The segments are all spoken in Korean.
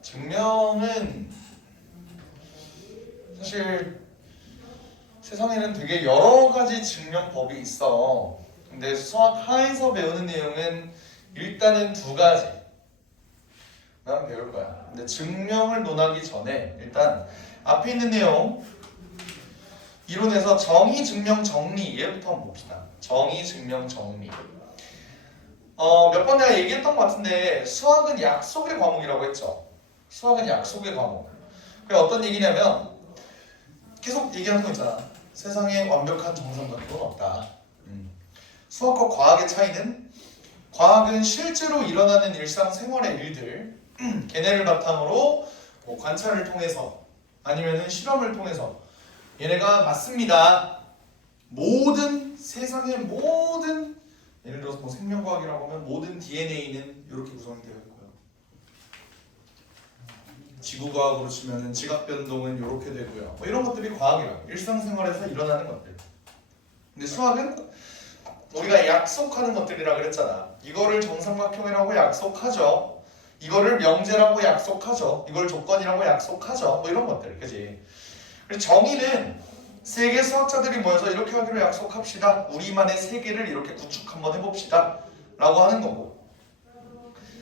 증명은 사실 세상에는 되게 여러 가지 증명법이 있어. 근데 수학 하에서 배우는 내용은 일단은 두 가지만 배울 거야. 근데 증명을 논하기 전에 일단 앞에 있는 내용 이론에서 정의, 증명, 정리 얘부터 한번 봅시다. 정의, 증명, 정리. 몇 번 내가 얘기했던 것 같은데 수학은 약속의 과목이라고 했죠. 수학은 약속의 과목. 그게 어떤 얘기냐면 계속 얘기하는 거 있잖아. 세상에 완벽한 정상각형은 없다. 수학과 과학의 차이는 과학은 실제로 일어나는 일상생활의 일들 걔네를 바탕으로 뭐 관찰을 통해서 아니면은 실험을 통해서 얘네가 맞습니다. 모든 세상의 모든 예를 들어서 뭐 생명과학이라고 하면 모든 DNA는 이렇게 구성이 되어 있고요. 지구과학으로 치면은 지각 변동은 이렇게 되고요. 뭐 이런 것들이 과학이라고 일상생활에서 일어나는 것들. 근데 수학은 우리가 약속하는 것들이라 그랬잖아. 이거를 정삼각형이라고 약속하죠. 이거를 명제라고 약속하죠. 이걸 조건이라고 약속하죠. 뭐 이런 것들, 그지? 그래서 정의는 세계 수학자들이 모여서 이렇게 하기로 약속합시다. 우리만의 세계를 이렇게 구축 한번 해봅시다. 라고 하는 거고.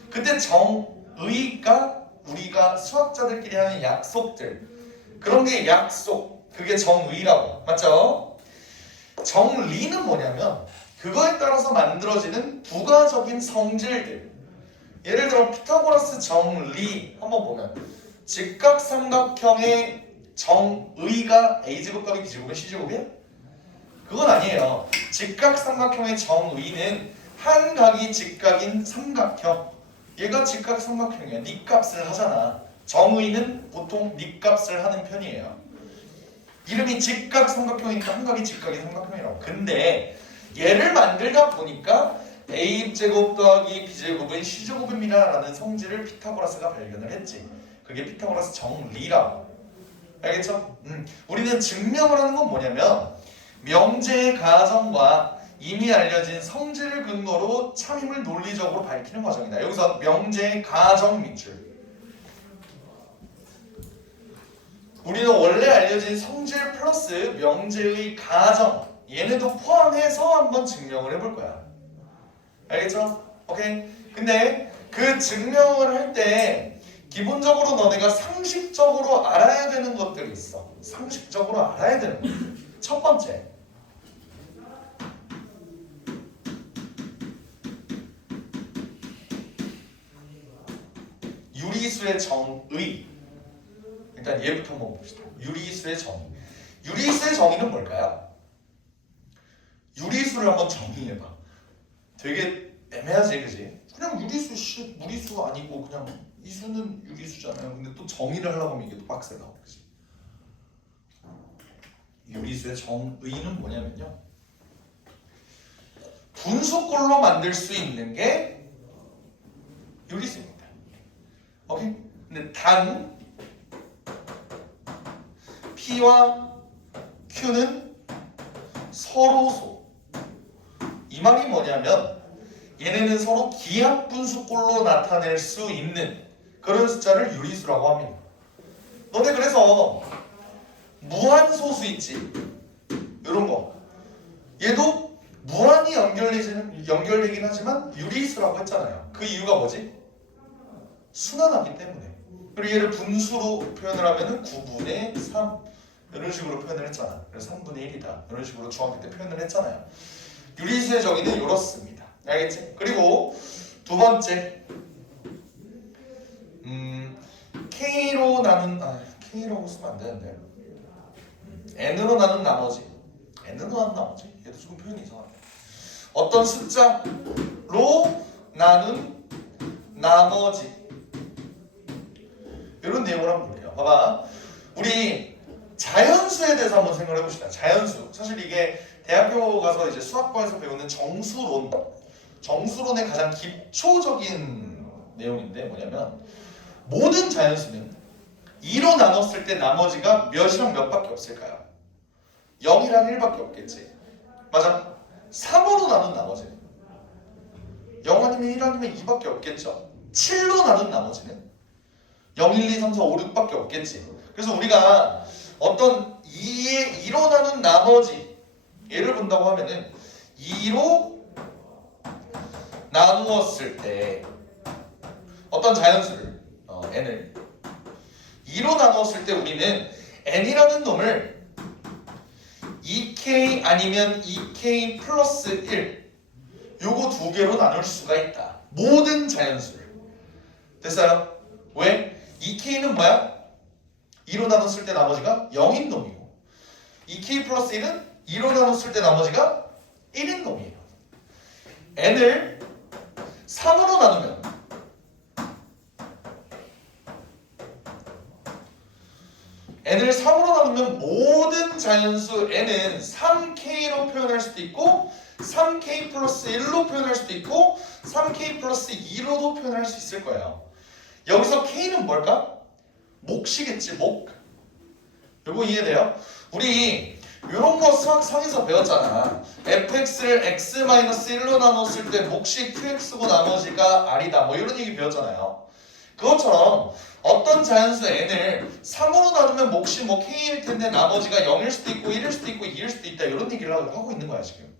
근데 정의가 우리가 수학자들끼리 하는 약속들. 그런 게 약속. 그게 정의라고. 맞죠? 정리는 뭐냐면 그거에 따라서 만들어지는 부가적인 성질들. 예를 들어 피타고라스 정리 한번 보면 직각삼각형의 정의가 A제곱 더하기 B제곱은 C제곱이야? 그건 아니에요. 직각삼각형의 정의는 한 각이 직각인 삼각형. 얘가 직각삼각형이야. 네 값을 하잖아. 정의는 보통 네 값을 하는 편이에요. 이름이 직각삼각형이니까 한 각이 직각인 삼각형이라고. 근데 얘를 만들다 보니까 A제곱 더하기 B제곱은 C제곱입니다 라는 성질을 피타고라스가 발견을 했지. 그게 피타고라스 정리라고. 알겠죠? 우리는 증명을 하는 건 뭐냐면 명제의 가정과 이미 알려진 성질을 근거로 참임을 논리적으로 밝히는 과정이다. 여기서 명제의 가정 밑줄. 우리는 원래 알려진 성질 플러스 명제의 가정 얘네도 포함해서 한번 증명을 해볼 거야. 알겠죠? 오케이? 근데 그 증명을 할 때 기본적으로 너네가 상식적으로 알아야 되는 것들이 있어. 상식적으로 알아야 되는 것들. 첫 번째. 유리수의 정의. 일단 얘부터 한번 봅시다. 유리수의 정의. 유리수의 정의는 뭘까요? 유리수를 한번 정의해봐. 되게 애매하지, 그지? 그냥 유리수, 무리수 아니고 그냥 이 수는 유리수잖아요. 근데 또 정의를 하려고 하면 이게 또 빡세다, 그지? 유리수의 정의는 뭐냐면요. 분수꼴로 만들 수 있는 게 유리수입니다. 오케이? 근데 단 P와 Q는 서로소. 이 말이 뭐냐면 얘네는 서로 기하분수꼴로 나타낼 수 있는 그런 숫자를 유리수라고 합니다. 너네 그래서 무한소수 있지? 이런 거. 얘도 무한히 연결되긴 하지만 유리수라고 했잖아요. 그 이유가 뭐지? 순환하기 때문에. 그리고 얘를 분수로 표현을 하면 9분의 3 이런 식으로 표현을 했잖아. 그래서 3분의 1이다. 이런 식으로 중학교 때 표현을 했잖아요. 유리수의 정의는 이렇습니다. 알겠지? 그리고 두 번째 K로 나눈 K라고 쓰면 안 되는데 N으로 나눈 나머지 N으로 나눈 나머지 얘도 조금 표현이 이상하네. 어떤 숫자로 나눈 나머지 이런 내용을 한번 볼게요. 봐봐. 우리 자연수에 대해서 한번 생각을 해봅시다. 자연수. 사실 이게 대학교 가서 이제 수학과에서 배우는 정수론의 가장 기초적인 내용인데 뭐냐면 모든 자연수는 2로 나눴을 때 나머지가 몇이랑 몇밖에 없을까요? 0이랑 1밖에 없겠지. 맞아? 3으로 나눈 나머지는 0 아니면 1 아니면 2밖에 없겠죠. 7로 나눈 나머지는 0, 1, 2, 3, 4, 5, 6밖에 없겠지. 그래서 우리가 어떤 2로 나눈 나머지 예를 본다고 하면은 2로 나누었을 때 어떤 자연수를 n을 2로 나누었을 때 우리는 n이라는 놈을 2k 아니면 2k 플러스 1 요거 두 개로 나눌 수가 있다. 모든 자연수를. 됐어요? 왜? 2k는 뭐야? 2로 나눴을 때 나머지가 0인 놈이고 2k 플러스 1은 2로 나눴을 때 나머지가 1인 놈이에요. n을 3으로 나누면 n을 3으로 나누면 모든 자연수 n은 3k로 표현할 수도 있고 3k 플러스 1로 표현할 수도 있고 3k 플러스 2로도 표현할 수 있을 거예요. 여기서 k는 뭘까? 몫이겠지. 몫. 요거 이해돼요? 우리 요런 거 수학 상에서 배웠잖아. fx를 x-1로 나눴을 때 몫이 qx고 나머지가 r이다. 뭐 이런 얘기 배웠잖아요. 그것처럼 어떤 자연수 n을 3으로 나누면 몫이 뭐 k일 텐데 나머지가 0일 수도 있고 1일 수도 있고 2일 수도 있다. 이런 얘기를 하고 있는 거야 지금.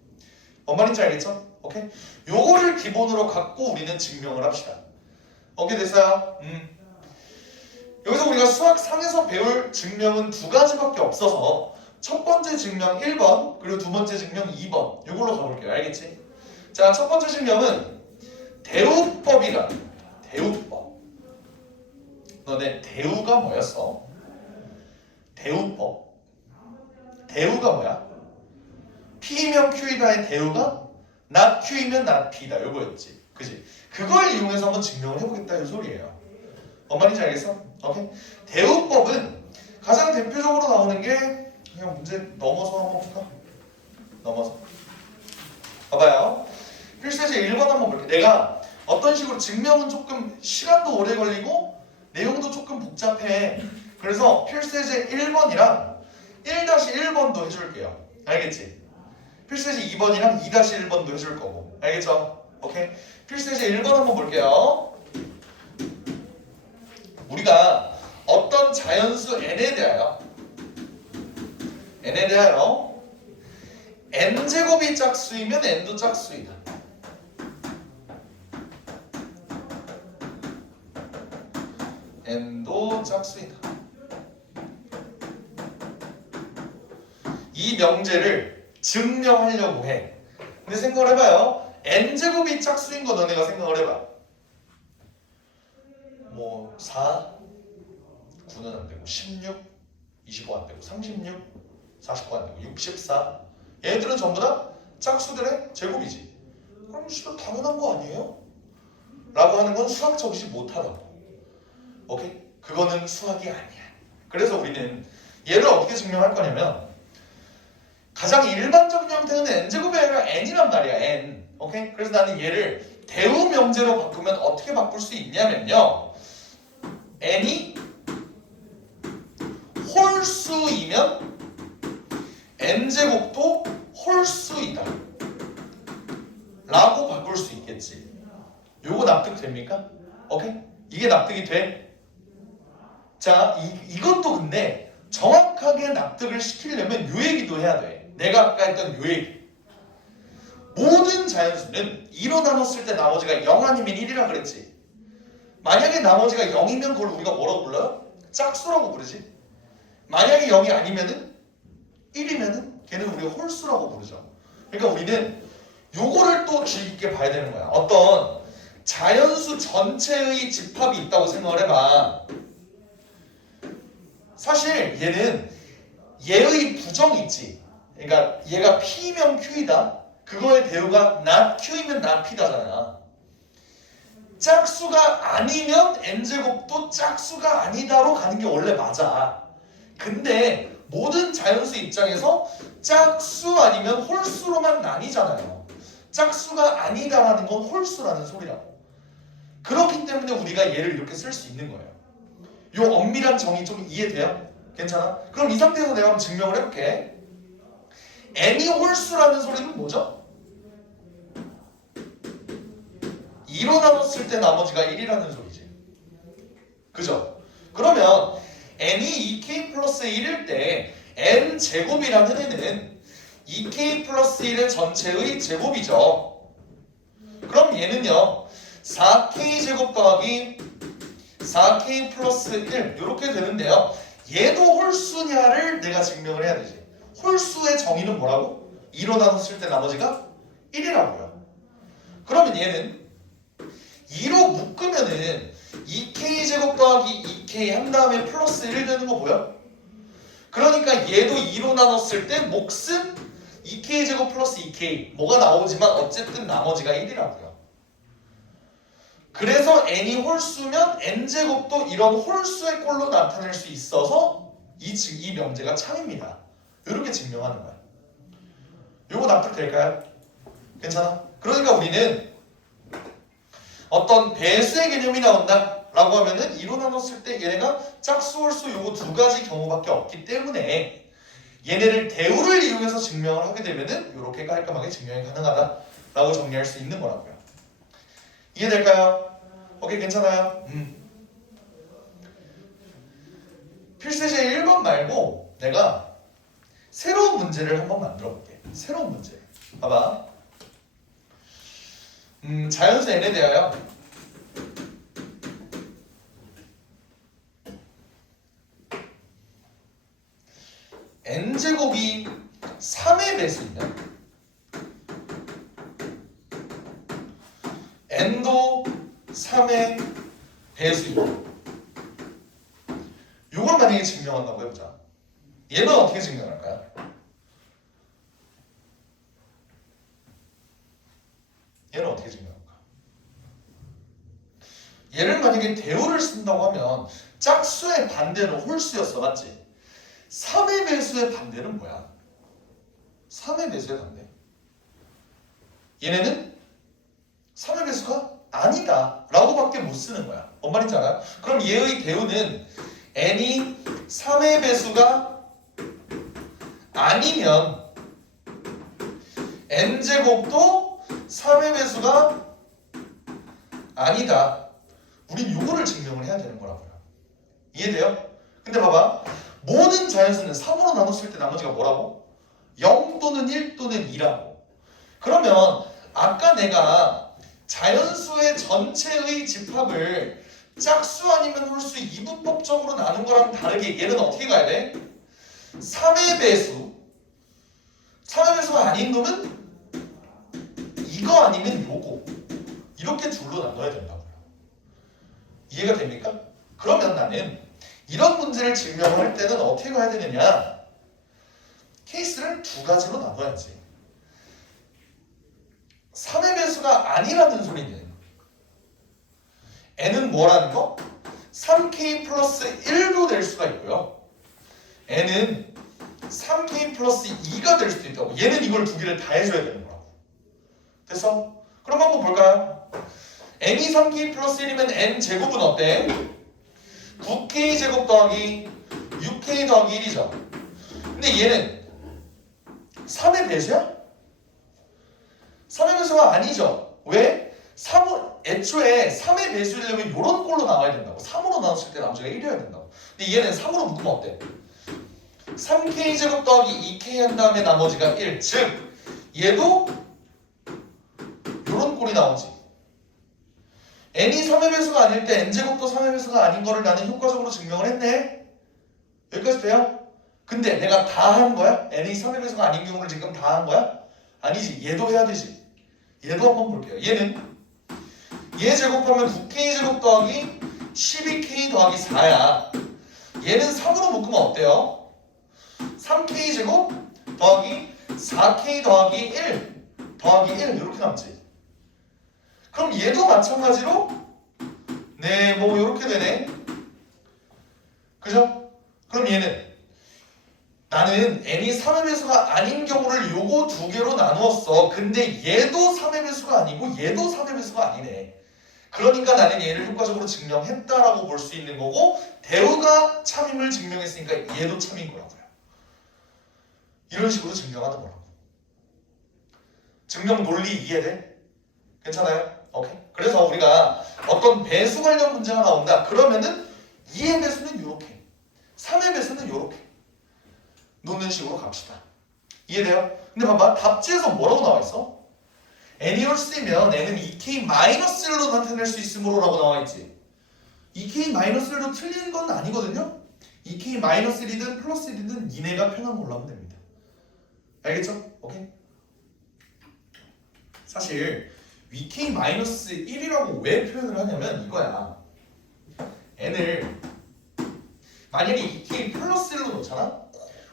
뭔 말인지 알겠죠? 오케이? 요거를 기본으로 갖고 우리는 증명을 합시다. 오케이 됐어요? 여기서 우리가 수학 상에서 배울 증명은 두 가지밖에 없어서 첫 번째 증명 1번 그리고 두 번째 증명 2번 이걸로 가볼게요. 알겠지? 자, 첫 번째 증명은 대우법이라. 대우법. 너네 대우가 뭐였어? 대우법. 대우가 뭐야? P이면 Q이다의 대우가 not Q이면 not P다. 요거였지. 그지? 그걸 이용해서 한번 증명을 해보겠다 이 소리예요. 뭔 말인지 알겠어? 오케이? 대우법은 가장 대표적으로 나오는 게 그냥 문제 넘어서 한번 볼까? 넘어서 봐봐요. 필수제 1번 한번 볼게. 내가 어떤 식으로 증명은 조금 시간도 오래 걸리고 내용도 조금 복잡해. 그래서 필수제 1번이랑 1-1번도 해줄게요. 알겠지? 필수제 2번이랑 2-1번도 해줄 거고. 알겠죠? 오케이? 필수제 1번 한번 볼게요. 우리가 어떤 자연수 n에 대하여 n제곱이 짝수이면 n도 짝수이다. n도 짝수이다. 이 명제를 증명하려고 해. 근데 생각을 해봐요. n제곱이 짝수인 거 너네가 생각을 해봐. 뭐 4, 9는 안 되고 16, 25 안 되고 36, 49 안 되고 64 얘네들은 전부 다 짝수들의 제곱이지. 그럼 진짜 당연한 거 아니에요? 라고 하는 건 수학적이지 못하다고. 오케이? 그거는 수학이 아니야. 그래서 우리는 얘를 어떻게 증명할 거냐면 가장 일반적인 형태는 n제곱이 아니라 n이란 말이야. n. 오케이? 그래서 나는 얘를 대우 명제로 바꾸면 어떻게 바꿀 수 있냐면요. n이 홀수이면 n제곱도 홀수이다 라고 바꿀 수 있겠지. 요거 납득됩니까? 오케이? 이게 납득이 돼? 자, 이것도 근데 정확하게 납득을 시키려면 요 얘기도 해야 돼. 내가 아까 했던 요 얘기. 모든 자연수는 2로 나눴을 때 나머지가 0 아니면 1이라 그랬지. 만약에 나머지가 0이면 그걸 우리가 뭐라고 불러요? 짝수라고 부르지. 만약에 0이 아니면은 1이면은 걔는 우리가 홀수라고 부르죠. 그러니까 우리는 요거를 또 주의 깊게 봐야 되는 거야. 어떤 자연수 전체의 집합이 있다고 생각을 해봐. 사실 얘는 얘의 부정이 있지. 그러니까 얘가 P면 Q이다. 그거의 대우가 not Q이면 not P다잖아. 짝수가 아니면 n제곱도 짝수가 아니다로 가는 게 원래 맞아. 근데 모든 자연수 입장에서 짝수 아니면 홀수로만 나뉘잖아요. 짝수가 아니다라는 건 홀수라는 소리라고. 그렇기 때문에 우리가 얘를 이렇게 쓸 수 있는 거예요. 요 엄밀한 정의 좀 이해돼요? 괜찮아? 그럼 이 상태에서 내가 한번 증명을 해볼게. n이 홀수라는 소리는 뭐죠? 2로 나눴을 때 나머지가 1이라는 소리지. 그죠? 그러면 n이 2k 플러스 1일 때 n제곱이라는 애는 2k 플러스 1의 전체의 제곱이죠. 그럼 얘는요 4k 제곱 더하기 4k 플러스 1 이렇게 되는데요. 얘도 홀수냐를 내가 증명을 해야 되지. 홀수의 정의는 뭐라고? 2로 나눴을 때 나머지가 1이라고요. 그러면 얘는 2로 묶으면은 2k 제곱 더하기 2k 한 다음에 플러스 1 되는 거 보여? 그러니까 얘도 2로 나눴을 때 몫은 2k 제곱 플러스 2k 뭐가 나오지만 어쨌든 나머지가 1이라고요. 그래서 n이 홀수면 n제곱도 이런 홀수의 꼴로 나타낼 수 있어서 이 명제가 참입니다. 이렇게 증명하는 거야. 요거 납득될까요? 괜찮아? 그러니까 우리는 어떤 배수의 개념이 나온다 라고 하면은 2로 나눴을 때 얘네가 짝수 홀수 요거 두 가지 경우밖에 없기 때문에 얘네를 대우를 이용해서 증명을 하게 되면은 이렇게 깔끔하게 증명이 가능하다 라고 정리할 수 있는 거라고요. 이해될까요? 오케이, 괜찮아요? 필수제 1번 말고 내가 새로운 문제를 한번 만들어 볼게. 새로운 문제 봐봐. 자연수 n에 대하여 n제곱이 3의 배수이면 n도 3의 배수이면 이걸 만약에 증명한다고 해보자. 얘는 어떻게 증명할까요? 얘는 어떻게 증명할까? 얘를 만약에 대우를 쓴다고 하면 짝수의 반대는 홀수였어, 맞지? 3의 배수의 반대는 뭐야? 3의 배수의 반대. 얘네는 3의 배수가 아니다 라고 밖에 못 쓰는 거야. 뭔 말인지 알아요? 그럼 얘의 대우는 n이 3의 배수가 아니면 n제곱도 3의 배수가 아니다. 우린 요거를 증명을 해야 되는 거라고요. 이해돼요? 근데 봐봐. 모든 자연수는 3으로 나눴을 때 나머지가 뭐라고? 0 또는 1 또는 2라고. 그러면 아까 내가 자연수의 전체의 집합을 짝수 아니면 홀수 이분법적으로 나눈 거랑 다르게 얘는 어떻게 가야 돼? 3의 배수 3의 배수가 아닌 놈은 이거 아니면 요거 이렇게 둘로 나눠야 된다고요. 이해가 됩니까? 그러면 나는 이런 문제를 증명을 할 때는 어떻게 가야 되느냐? 케이스를 두 가지로 나눠야지. 3의 배수가 아니라는 소리는 n은 뭐라는 거? 3k 플러스 1도 될 수가 있고요. n은 3k 플러스 2가 될 수도 있다고. 얘는 이걸 두 개를 다 해줘야 되는 거라고. 됐어? 그럼 한번 볼까요? n이 3k 플러스 1이면 n 제곱은 어때? 9k 제곱 더하기 6k 더하기 1이죠. 근데 얘는 3의 배수야? 3의 배수가 아니죠. 왜? 애초에 3의 배수이려면 이런 꼴로 나와야 된다고. 3으로 나눴을 때 나머지가 1이어야 된다고. 근데 얘는 3으로 묶으면 어때? 3k 제곱 더하기 2k 한 다음에 나머지가 1. 즉 얘도 이런 꼴이 나오지. n이 3의 배수가 아닐 때 n제곱도 3의 배수가 아닌 거를 나는 효과적으로 증명을 했네. 여기까지 돼요? 근데 내가 다 한 거야? n이 3의 배수가 아닌 경우를 지금 다 한 거야? 아니지. 얘도 해야 되지. 얘도 한번 볼게요. 얘는 얘 제곱하면 9k 제곱 더하기 12k 더하기 4야. 얘는 3으로 묶으면 어때요? 3k 제곱 더하기 4k 더하기 1 더하기 1 이렇게 남지. 그럼 얘도 마찬가지로 네, 뭐 이렇게 되네. 그죠? 그럼 얘는 나는 n이 3의 배수가 아닌 경우를 요거 두 개로 나누었어. 근데 얘도 3의 배수가 아니고 얘도 3의 배수가 아니네. 그러니까 나는 얘를 효과적으로 증명했다라고 볼 수 있는 거고 대우가 참임을 증명했으니까 얘도 참인 거라고요. 이런 식으로 증명하는 거라고. 증명 논리 이해돼? 괜찮아요? 오케이? 그래서 우리가 어떤 배수 관련 문제가 나온다. 그러면은 2의 배수는 요렇게, 3의 배수는 요렇게 놓는 식으로 갑시다. 이해돼요? 근데 봐봐, 답지에서 뭐라고 나와 있어? n이 홀수이면 n은 2k-1로 나타낼 수 있으므로 라고 나와 있지. 2k-1로 틀린 건 아니거든요. 2k-1이든 플러스 1이든 니네가 편한 걸로 하면 됩니다. 알겠죠? 오케이? 사실 k-1이라고 왜 표현을 하냐면 이거야. n을 만약에 2k 플러스 1로 놓잖아?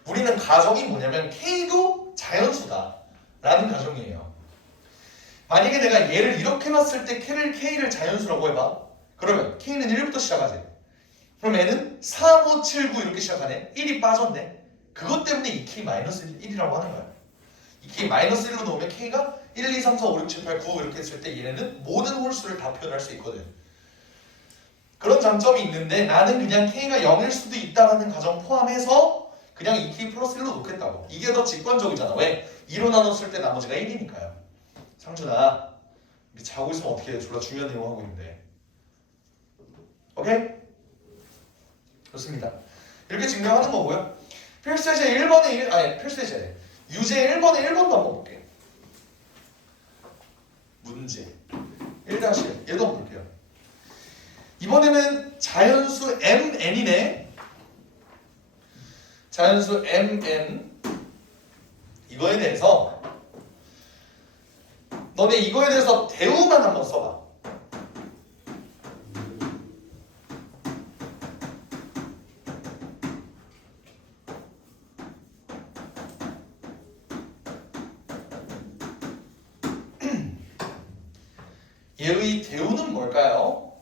우리는 가정이 뭐냐면 k도 자연수다 라는 가정이에요. 만약에 내가 얘를 이렇게 놨을 때 k를 자연수라고 해봐. 그러면 k는 1부터 시작하지. 그럼 n은 3, 5, 7, 9 이렇게 시작하네. 1이 빠졌네. 그것 때문에 2k-1이라고 하는 거야. 2k-1로 놓으면 k가 1, 2, 3, 4, 5, 6, 7, 8, 9 이렇게 했을 때 얘네는 모든 홀수를 다 표현할 수 있거든. 그런 장점이 있는데 나는 그냥 k가 0일 수도 있다는 가정 포함해서 그냥 2k 플러스 1로 놓겠다고. 이게 더 직관적이잖아. 왜? 2로 나눴을 때 나머지가 1이니까요. 상준아, 자고 있으면 어떻게 해? 졸라 중요한 내용 하고 있는데. 오케이? 좋습니다. 이렇게 증명하는 거고요. 필수제 1번에 1, 아니 필수제 유제 1번에 1번도 한번 볼게요. 문제 1-1 얘도 한번 볼게요. 이번에는 자연수 mn이네. 자연수 mn 이거에 대해서 너네 이거에 대해서 대우만 한번 써봐. 얘의 대우는 뭘까요?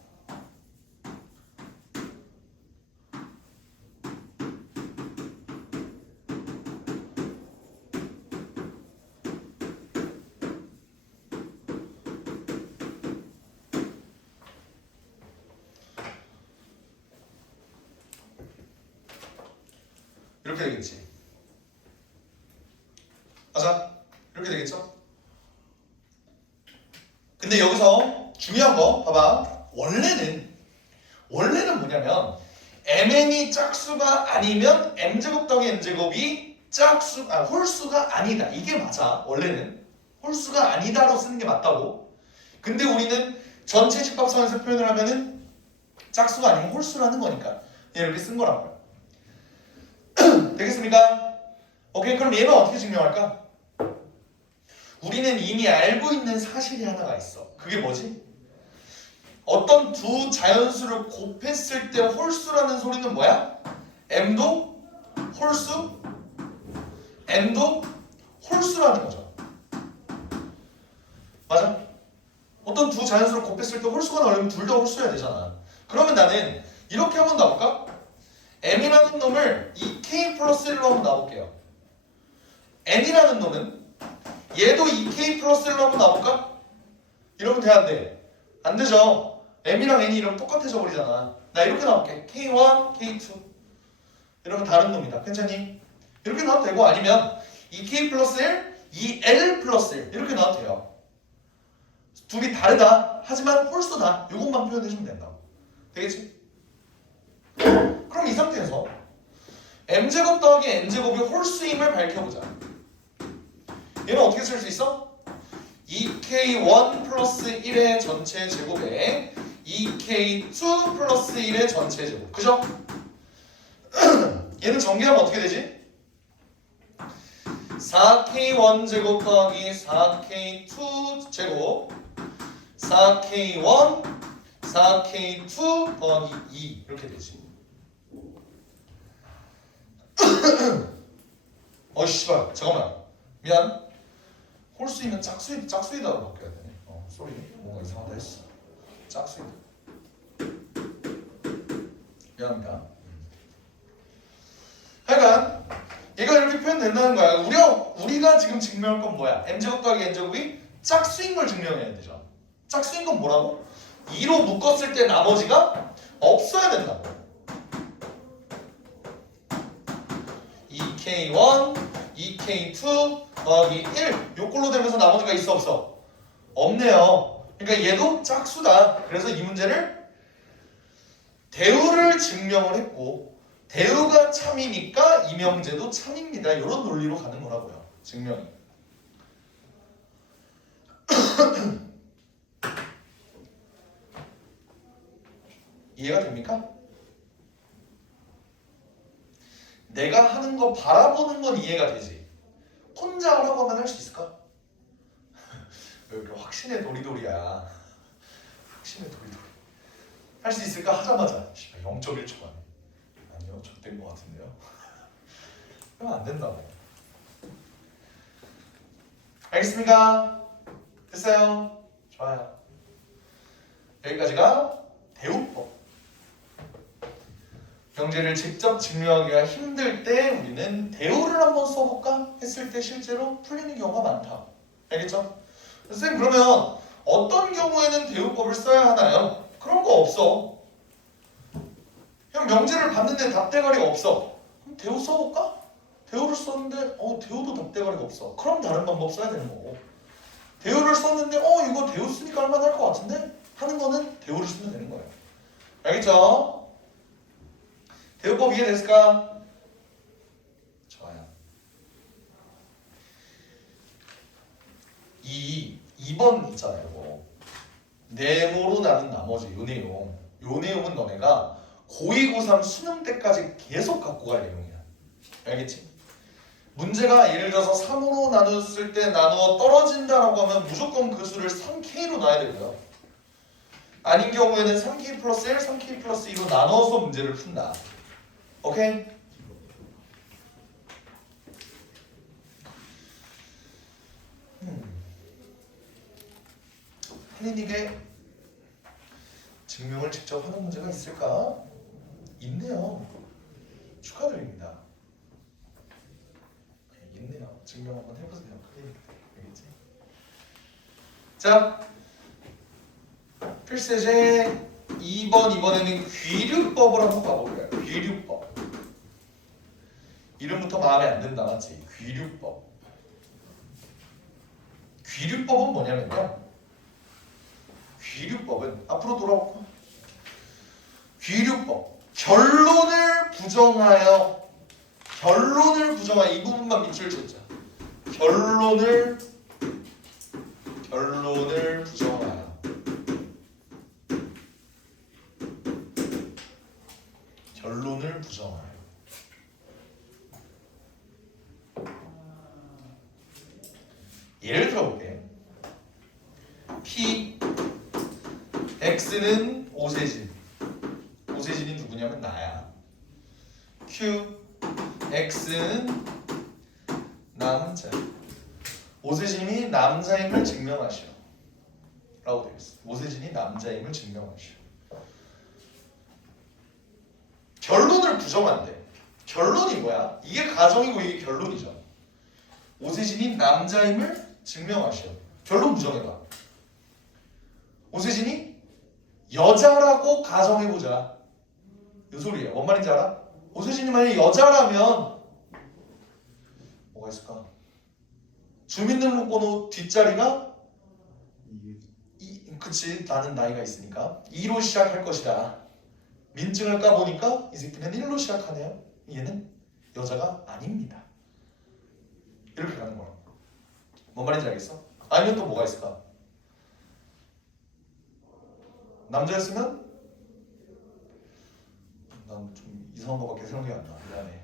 이렇게 되겠지. 맞아? 이렇게 되겠죠? 근데 여기서 중요한 거 봐봐. 원래는 뭐냐면 mn이 짝수가 아니면 m제곱 더하기 n제곱이 홀수가 아니다. 이게 맞아. 원래는 홀수가 아니다로 쓰는 게 맞다고. 근데 우리는 전체 집합선에서 표현을 하면은 짝수가 아니면 홀수라는 거니까 이렇게 쓴 거라고요. 되겠습니까? 오케이, 그럼 얘는 어떻게 증명할까? 우리는 이미 알고 있는 사실이 하나가 있어. 그게 뭐지? 어떤 두 자연수를 곱했을 때 홀수라는 소리는 뭐야? m도 홀수, n도 홀수라는 거죠. 맞아? 어떤 두 자연수를 곱했을 때 홀수가 나오려면 둘 다 홀수여야 되잖아. 그러면 나는 이렇게 한번 나볼까? m이라는 놈을 2k 플러스 1로 한번 나볼게요. n이라는 놈은 얘도 2k 플러스 1로 한번 나볼까? 이러면 돼, 안 돼? 안 되죠. m이랑 n이 이러면 똑같아져 버리잖아. 나 이렇게 나올게. k1, k2 이러면 다른 놈이다. 괜찮니? 이렇게 나와도 되고 아니면 2k 플러스 1, 2l 플러스 1 이렇게 나와도 돼요. 둘이 다르다. 하지만 홀수다. 이것만 표현해주면 된다고. 되겠지? 그럼 이 상태에서 m제곱 더하기 n제곱이 홀수임을 밝혀보자. 얘는 어떻게 쓸 수 있어? 2k1 플러스 1의 전체 제곱에 2k2 플러스 1의 전체 제곱. 그죠? 얘는 전개하면 어떻게 되지? 4k1 제곱 더하기 4k2 제곱 4k1 4k2 더하기 2 이렇게 되지. 씨발 잠깐만 미안. 홀수이면 짝수이다로 바뀌어야 되네. 쏘리 뭔가 이상하다 했어. 짝수이다. 미안합니다. 하여간 얘가 이렇게 표현된다는 거야. 우리가 지금 증명할 건 뭐야? m제곱 더하기 n제곱이 짝수인 걸 증명해야 되죠. 짝수인 건 뭐라고? 2로 묶었을 때 나머지가 없어야 된다고. 2k1, 2k2 더하기 1 요꼴로 되면서 나머지가 있어 없어? 없네요. 그러니까 얘도 짝수다. 그래서 이 문제를 대우를 증명을 했고 대우가 참이니까 이명재도 참입니다. 이런 논리로 가는 거라고요. 증명이. 이해가 됩니까? 내가 하는 거 바라보는 건 이해가 되지. 혼자 하라고 하면 할 수 있을까? 왜 이렇게 확신의 도리도리야. 확신의 도리도리. 할 수 있을까? 하자마자 0.1초 만에. 아니요, 좆된 것 같은데요. 그러면 안 된다고. 알겠습니까? 됐어요? 좋아요. 여기까지가 대우법. 명제를 직접 증명하기가 힘들 때 우리는 대우를 한번 써볼까 했을 때 실제로 풀리는 경우가 많다. 알겠죠? 선생님 그러면 어떤 경우에는 대우법을 써야 하나요? 그런 거 없어. 그냥 명제를 봤는데 답대가리가 없어. 그럼 대우 써볼까? 대우를 썼는데 대우도 답대가리가 없어. 그럼 다른 방법 써야 되는 거고. 대우를 썼는데 이거 대우 쓰니까 할만할 것 같은데? 하는 거는 대우를 쓰면 되는 거예요. 알겠죠? 대우법 이해됐을까? 좋아요. 2번 있잖아요. 뭐. 네모로 나눈 나머지 요 내용. 요 내용은 너네가 고2, 고3 수능 때까지 계속 갖고 갈 내용이야. 알겠지? 문제가 예를 들어서 3으로 나눴을 때 나누어 떨어진다라고 하면 무조건 그 수를 3K로 놔야 되고요. 아닌 경우에는 3K 플러스 1, 3K 플러스 2로 나눠서 문제를 푼다. 오케이? 클리닉에 증명을 직접 하는 문제가 있을까? 있네요. 축하드립니다. 있네요. 증명 한번 해보세요. 클리닉 때. 알겠지? 자, 필세제 2번 이번에는 귀류법을 한번 가볼까요? 귀류법. 이름부터 마음에 안 든다, 맞지? 귀류법. 귀류법은 뭐냐면요. 귀류법은 앞으로 돌아볼까? 귀류법. 결론을 부정하여 이 부분만 밑줄 쳤자. 결론을 부정하여 예를 들어볼게. P X는 오세진. 오세진이 누구냐면 나야. Q X는 남자. 오세진이 남자임을 증명하시오. 라고 되어 있어. 오세진이 남자임을 증명하시오. 결론을 부정한대. 결론이 뭐야? 이게 가정이고 이게 결론이죠. 오세진이 남자임을 증명하시오. 결론 부정해봐. 오세진이 여자라고 가정해보자. 이 소리야. 뭔 말인지 알아? 오세진이 만약에 여자라면 뭐가 있을까? 주민등록번호 뒷자리가 그치, 나는 나이가 있으니까 2로 시작할 것이다. 민증을 까보니까 이 새끼는 1로 시작하네요. 얘는 여자가 아닙니다. 이렇게 가는 거야. 뭔 말인지 알겠어? 아니면 또 뭐가 있을까? 남자였으면 난 좀 이상한 거밖에 생각이 안 나. 미안해.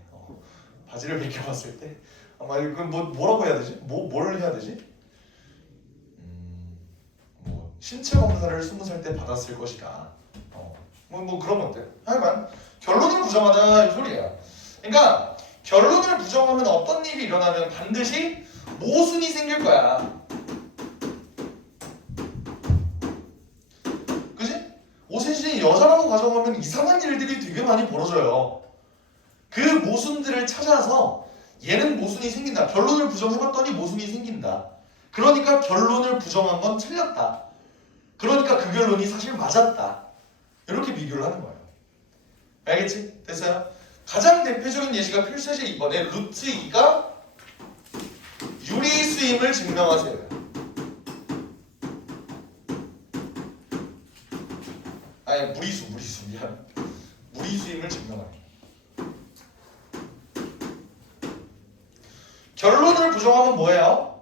바지를 벗겨봤을 때 아마 그럼 뭐라고 해야 되지? 뭘 해야 되지? 뭐 신체 검사를 20살 때 받았을 것이다. 뭐 그런 것들. 하여간 결론을 부정하다 이 소리야. 그러니까 결론을 부정하면 어떤 일이 일어나면 반드시 모순이 생길 거야. 그지? 오세진이 여자라고 가정하면 이상한 일들이 되게 많이 벌어져요. 그 모순들을 찾아서 얘는 모순이 생긴다. 결론을 부정해봤더니 모순이 생긴다. 그러니까 결론을 부정한 건 틀렸다. 그러니까 그 결론이 사실 맞았다. 이렇게 비교를 하는 거예요. 알겠지? 됐어요? 가장 대표적인 예시가 필세제 2번에 루트 2가 유리수임을 증명하세요. 아니 무리수 미안. 무리수임을 증명하기. 결론을 부정하면 뭐예요?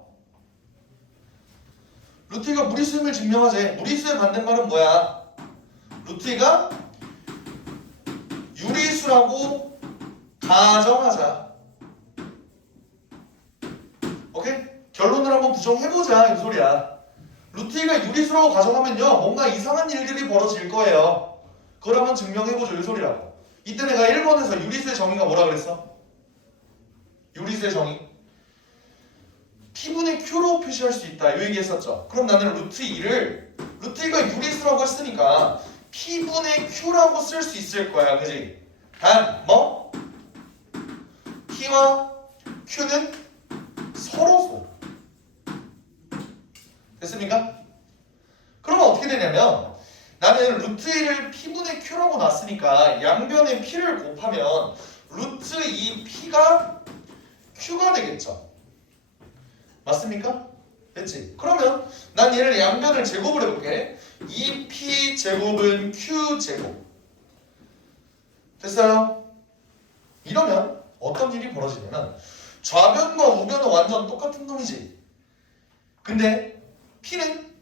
루트 2가 무리수임을 증명하지. 무리수의 반대말은 뭐야? 루트 2가 유리수라고 가정하자. 오케이? 결론을 한번 부정해보자 이 소리야. 루트 2가 유리수라고 가정하면요 뭔가 이상한 일들이 벌어질 거예요. 그걸 한번 증명해보죠 이 소리라고. 이때 내가 1번에서 유리수의 정의가 뭐라 그랬어? 유리수의 정의 P분의 Q로 표시할 수 있다 이 얘기 했었죠. 그럼 나는 루트 2를 루트 2가 유리수라고 했으니까 P분의 Q라고 쓸 수 있을 거야. 그지? 단 뭐? P와 Q는 서로소. 됐습니까? 그러면 어떻게 되냐면 나는 루트 2를 P분의 Q라고 놨으니까 양변에 P를 곱하면 루트 2 P가 Q가 되겠죠. 맞습니까? 됐지? 그러면 난 얘를 양변을 제곱을 해볼게. 2P 제곱은 Q 제곱. 됐어요? 이러면 어떤 일이 벌어지냐면 좌변과 우변은 완전 똑같은 놈이지. 근데 P는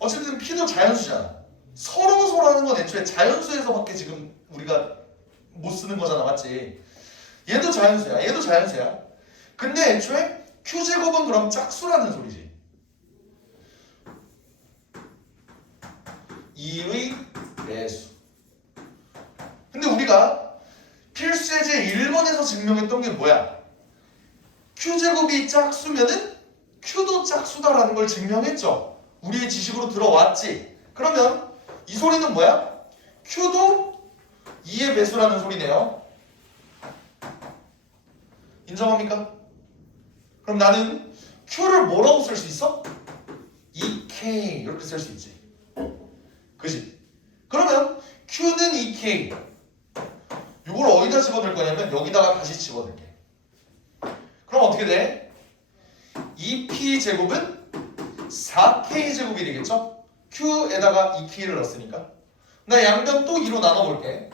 어쨌든 P도 자연수잖아. 서로소라는 건 애초에 자연수에서밖에 지금 우리가 못 쓰는 거잖아. 맞지? 얘도 자연수야. 얘도 자연수야. 근데 애초에 Q제곱은 그럼 짝수라는 소리지. 2의 배수. 근데 우리가 필수예제 1번에서 증명했던 게 뭐야? Q제곱이 짝수면은 Q도 짝수다라는 걸 증명했죠. 우리의 지식으로 들어왔지. 그러면 이 소리는 뭐야? Q도 2의 배수라는 소리네요. 인정합니까? 그럼 나는 Q를 뭐라고 쓸 수 있어? 2K 이렇게 쓸 수 있지. 그지? 그러면 Q는 2K. 이걸 어디다 집어넣을 거냐면 여기다가 다시 집어넣을게. 그럼 어떻게 돼? 2P 제곱은 4K 제곱이 되겠죠? Q에다가 2K를 넣었으니까. 나 양변 또 2로 나눠볼게.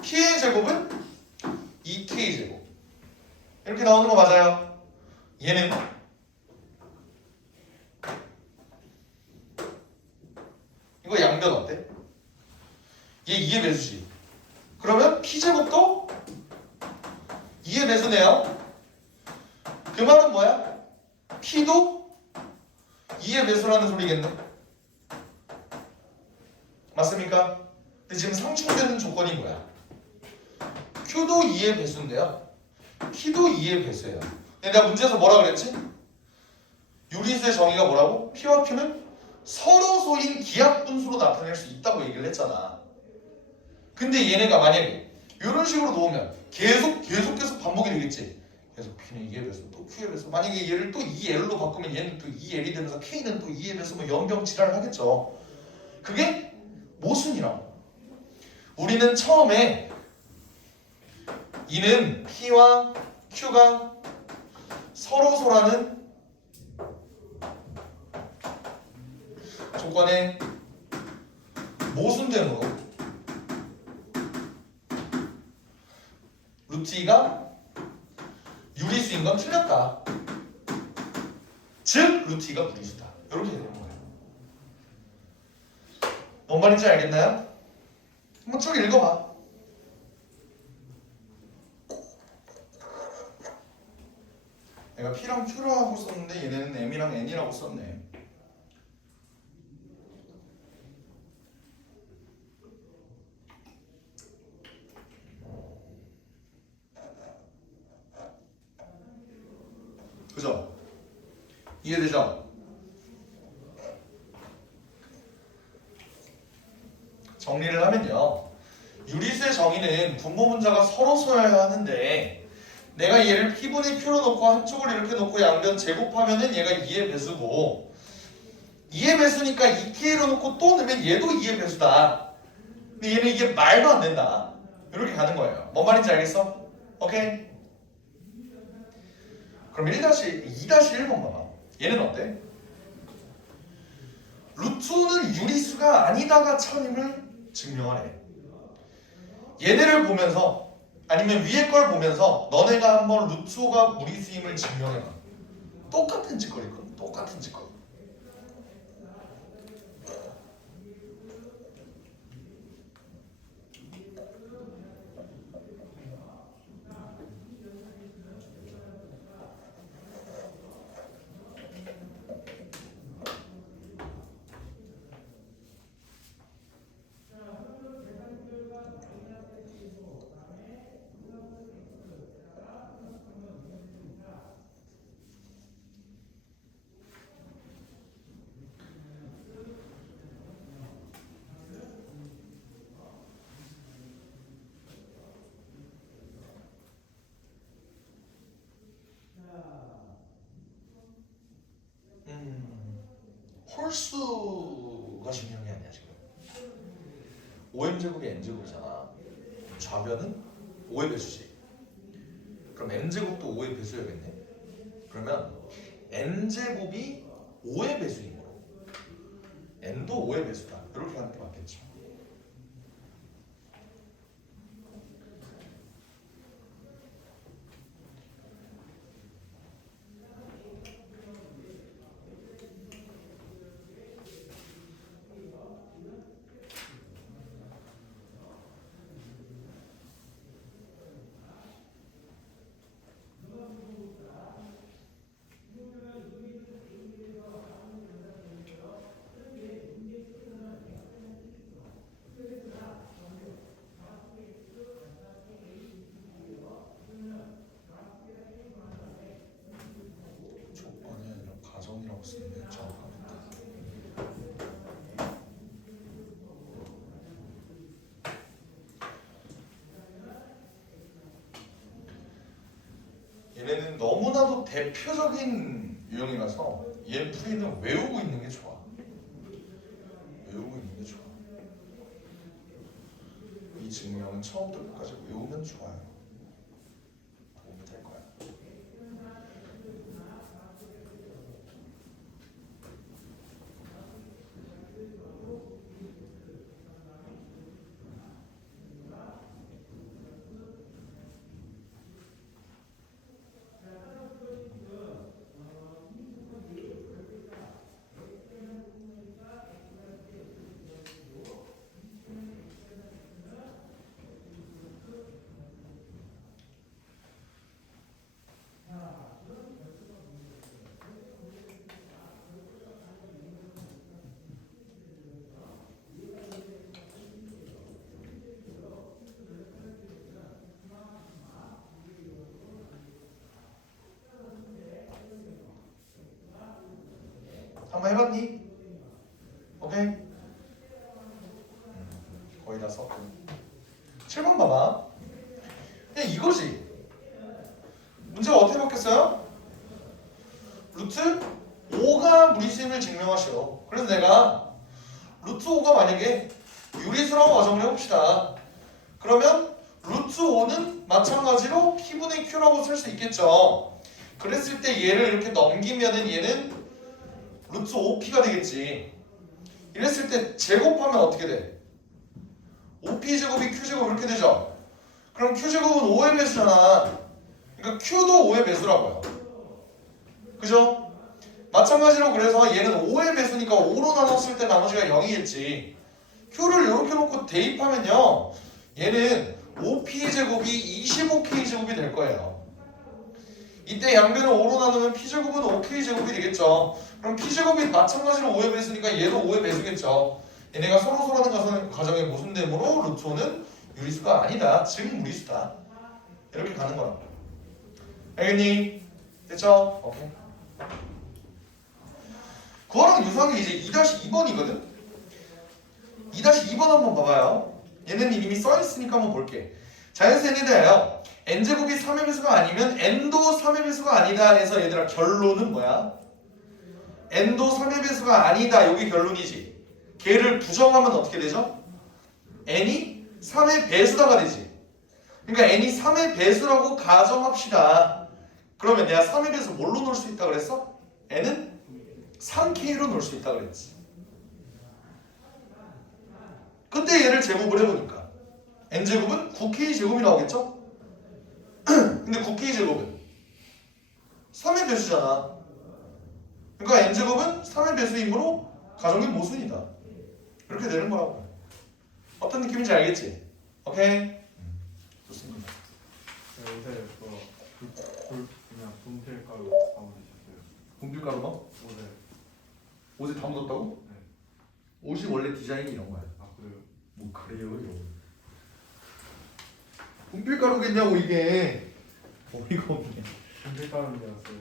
P의 제곱은 2K 제곱. 이렇게 나오는 거 맞아요? 얘는 이거 양변 어때? 얘 2의 배수지. 그러면 P제곱도 2의 배수네요. 그 말은 뭐야? P도 2의 배수라는 소리겠네. 맞습니까? 근데 지금 상충되는 조건이 뭐야? Q도 2의 배수인데요. P도 2의 배수예요. 근데 내가 문제에서 뭐라 그랬지? 유리수의 정의가 뭐라고? P와 Q는 서로소인 기하분수로 나타낼 수 있다고 얘기를 했잖아. 근데 얘네가 만약에 이런 식으로 놓으면 계속 반복이 되겠지. 계속 P는 2의 배수 또 Q의 배수. 만약에 얘를 또 2L로 바꾸면 얘는 또 2L이 되면서 K는 또 2의 배수 뭐 연병지랄을 하겠죠. 그게 모순이라고. 우리는 처음에 이는 P와 Q가 서로소라는 조건에 모순되므로 루트 2가 유리수인 건 틀렸다. 즉 루트 2가 무리수다. 이렇게 되는 거예요. 뭔 말인지 알겠나요? 한번 쭉 읽어봐. 내가 P랑 Q라고 썼는데 얘네는 M이랑 N이라고 썼네. 그죠? 이해되죠? 정리를 하면요. 유리수의 정의는 분모 분자가 서로소여야 하는데 내가 얘를 P분의 Q로 놓고 한쪽을 이렇게 놓고 양변 제곱하면은 얘가 2의 배수고 2의 배수니까 2K로 놓고 또 넣으면 얘도 2의 배수다. 근데 얘는 이게 말도 안 된다. 이렇게 가는 거예요. 뭔 말인지 알겠어? 오케이? 그럼 2-1번 봐봐. 얘는 어때? 루트 5는 유리수가 아니다가 참임을 증명을 해. 얘네를 보면서 아니면 위에 걸 보면서 너네가 한번 루트 5가 무리수임을 증명해봐. 똑같은 짓거리거든. 똑같은 짓거리. 홀수가 중요한 게 아니야 지금. 5m제곱이 n제곱이잖아. 좌변은 5의 배수지. 그럼 n제곱도 5의 배수여야겠네. 그러면 n제곱이 5의 배수이므로 n도 5의 배수다. 이렇게 하는 게 맞겠죠. 조건이 아니라 가정이라고 쓰는 게 정확합니다. 얘네는 너무나도 대표적인 유형이라서 얘 풀이는 외우고 있는 게 좋아. 외우고 있는 게 좋아. 이 증명은 처음부터 끝까지 외우면 좋아요. 도움이 될 거야. 한번 해봤니? 오케이? 거의 다 썼고 7번 봐봐. 그냥 이거지. 문제가 어떻게 바뀌었어요? 루트 5가 무리수임을 증명하시오. 그래서 내가 루트 5가 만약에 유리수라고 가정을 해봅시다. 그러면 루트 5는 마찬가지로 P분의 Q라고 쓸 수 있겠죠. 그랬을 때 얘를 이렇게 넘기면은 얘는 루트 5P가 되겠지. 이랬을 때 제곱하면 어떻게 돼? 5P제곱이 Q제곱 이렇게 되죠. 그럼 Q제곱은 5의 배수잖아. 그러니까 Q도 5의 배수라고요. 그죠? 마찬가지로 그래서 얘는 5의 배수니까 5로 나눴을 때 나머지가 0이겠지. Q를 이렇게 놓고 대입하면요. 얘는 5P제곱이 25K제곱이 될 거예요. 이때 양변을 5로 나누면 P제곱은 5K제곱이 되겠죠. 그럼 P제곱이 마찬가지로 5의 배수니까 얘도 5의 배수겠죠. 얘네가 서로서로하는 가정의 모순되므로 루트 5는 유리수가 아니다. 즉 무리수다. 이렇게 가는 거라고. 알겠니? 됐죠? 오케이. 그거랑 유사한 게 이제 2-2번이거든? 2-2번 한번 봐봐요. 얘는 이미 써있으니까 한번 볼게. 자연수에 대하여 n제곱이 3의 배수가 아니면 n도 3의 배수가 아니다 해서 얘들아 결론은 뭐야? n도 3의 배수가 아니다. 여기 결론이지. 걔를 부정하면 어떻게 되죠? n이 3의 배수다가 되지. 그러니까 n이 3의 배수라고 가정합시다. 그러면 내가 3의 배수 뭘로 놓을 수 있다 그랬어? n은 3K로 놓을 수 있다 그랬지. 근데 얘를 제곱을 해보니까 n제곱은 9k제곱이 나오겠죠? 근데 9k제곱은 3의 배수잖아. 그러니까 n제곱은 3의 배수이므로 가정의 모순이다. 이렇게 되는 거라고. 어떤 느낌인지 알겠지? 오케이? 좋습니다. 요새 그냥 분필가루 다 묻으셨어요. 분필가루 뭐? 어제. 옷에 다 묻었다고? 네. 옷이 원래 디자인이 이런 거야. 아 그래요? 뭐 그래요? 분필가루겠냐고 이게. 어이가 없네. 분필가루인 줄 알았어요.